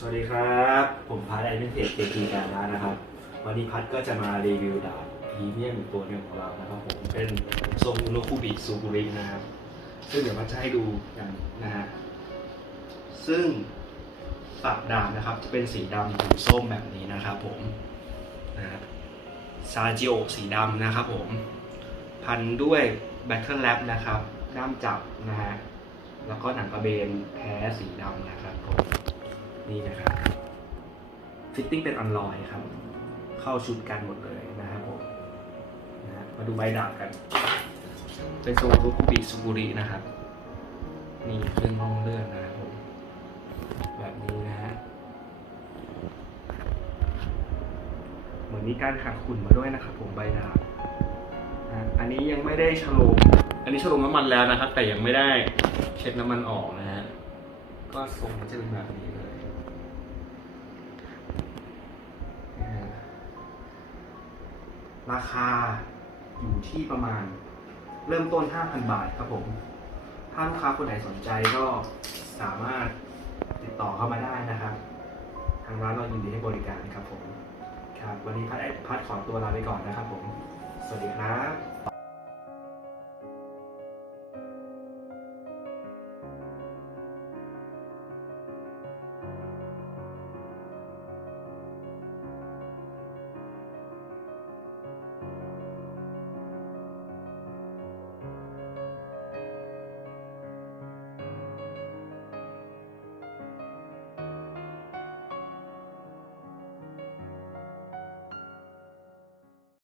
สวัสดีครับ ผมพัดไอเป็นเพจเจทีการร้านะครับ วันนี้พัดก็จะมารีวิวดาบพรีเมียมตัวหนึ่งของเรานะครับผมเป็นทรงโนคุบิซูบุรินะครับ ซึ่งเดี๋ยวพัดจะให้ดูกันนะฮะซึ่งปักดาบนะครับจะเป็นสีดำถึงส้มแบบนี้นะครับผมนะซาจิโอสีดำนะครับผม พันด้วยแบตเทิลแลบนะครับด้ามจับนะฮะแล้วก็หนังกระเบนแท้สีดำนะครับผม นี่นะครับฟิตติ้งเป็นออนลอยครับ เข้าชุดกันหมดเลยนะครับผมนะมาดูใบดาบกัน เป็นโซรุคุบิสุบุรินะครับนี่เครื่องห้องเลื่อนนะครับผมแบบนี้นะฮะเหมือนมีการขัดขุ่นมาด้วยนะครับผมใบดาบอันนี้ยังไม่ได้ฉโลมอันนี้ฉโลมน้ำมันแล้วนะครับ แต่ยังไม่ได้เช็ดน้ำมันออกนะฮะก็ทรงจะเป็นแบบนี้เลย ราคาอยู่ที่ประมาณเริ่มต้น 5,000 บาทครับผม ถ้าลูกค้าคนไหนสนใจก็สามารถติดต่อเข้ามาได้นะครับ ทางร้านเรายินดีให้บริการครับผม ครับ วันนี้พัดพัดขอตัวลาไปก่อนนะครับผม สวัสดีครับ